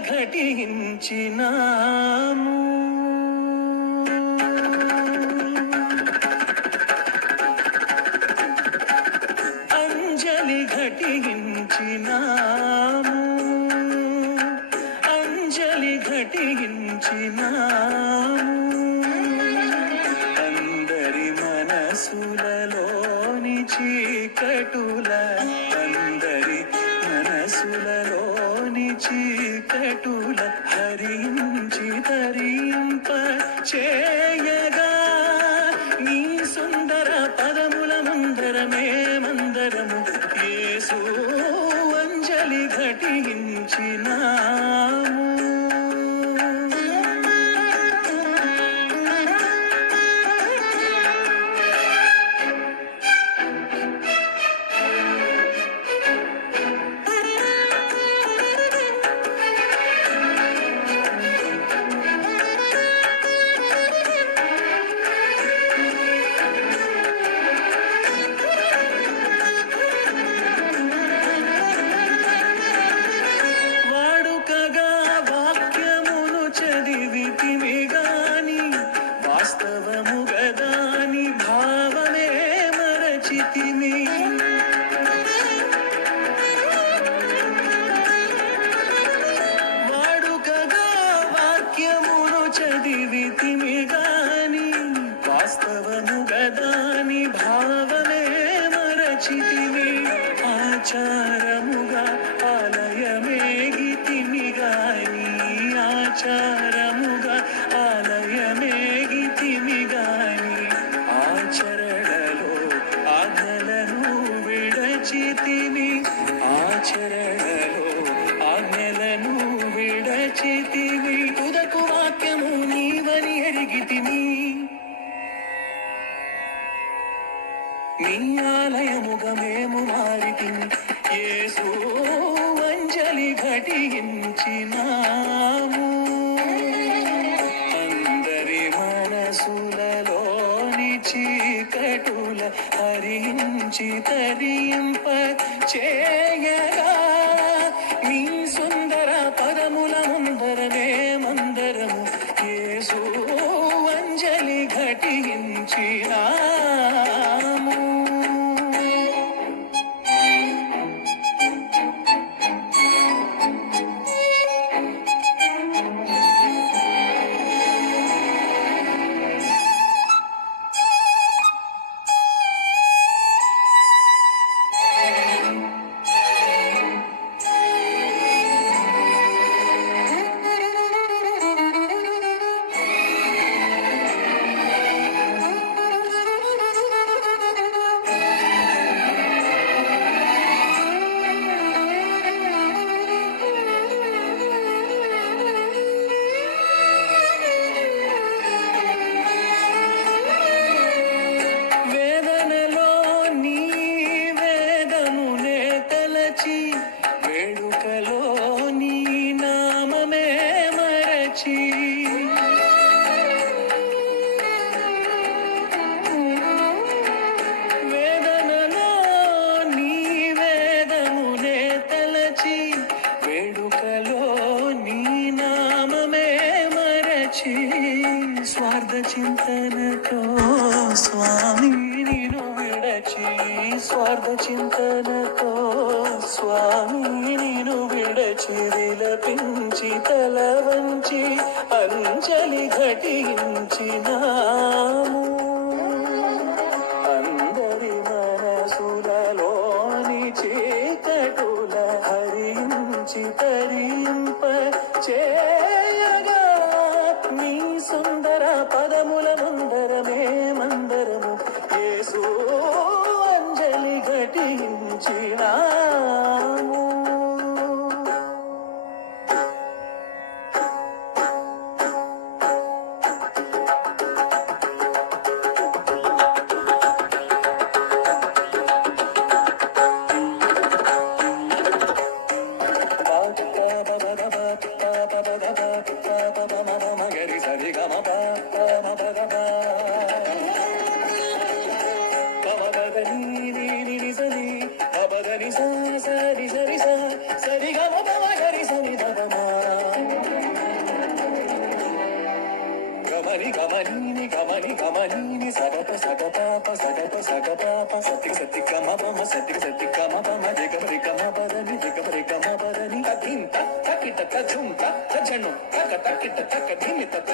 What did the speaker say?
ఘటించినాము. అంజలి ఘటించినాము. అంజలి ఘటించినాము. అందరి మనసులలోని చీకటుల అందరి మనసులలోని చీకటుల తరించి తరింప చేయగా నీ సుందర పదముల మందరమే మందరము. యేసు అంజలి ఘటించినాము. నియాలయముగమేము ఆలయముగా యేసు అంజలి ఘటించినాము. అందరి మనసులలోని చీకటుల హరించి తరింప చే నిస్వార్థ చింతనతో స్వామి నిను విడచిదిలపించి తల వంచి అంజలి ఘటించినాము. గమని గమని గమని సగప సగపాప సగప సగపాప సతి సతి కమ బమ సతి సతి కమ బమ జగరి కమ బదని జగరి కమ బదని తకింత తకిట తజుంత తజను తక తకిట తక ధిని తక